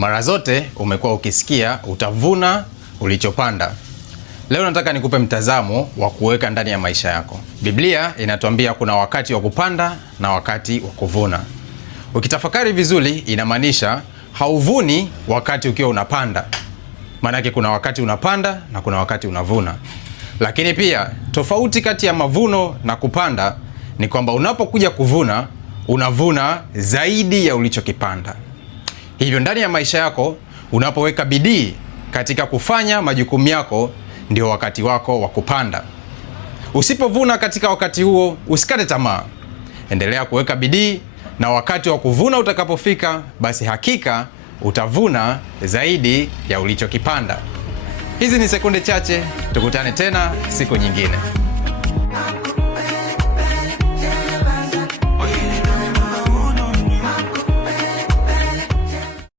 Mara zote umekuwa ukisikia utavuna ulichopanda. Leo nataka nikupe mtazamo wa kuweka ndani ya maisha yako. Biblia inatuambia kuna wakati wa kupanda na wakati wa kuvuna. Ukitafakari vizuri, inamaanisha hauvuni wakati ukiwa unapanda. Maanake kuna wakati unapanda na kuna wakati unavuna. Lakini pia tofauti kati ya mavuno na kupanda ni kwamba unapokuja kuvuna, unavuna zaidi ya ulichokipanda. Hivyo ndani ya maisha yako, unapoweka bidii katika kufanya majukumu yako, ndio wakati wako wa kupanda. Usipovuna katika wakati huo, usikate tamaa. Endelea kuweka bidii, na wakati wa kuvuna utakapofika, basi hakika utavuna zaidi ya ulichokipanda. Hizi ni sekunde chache, tukutane tena siku nyingine.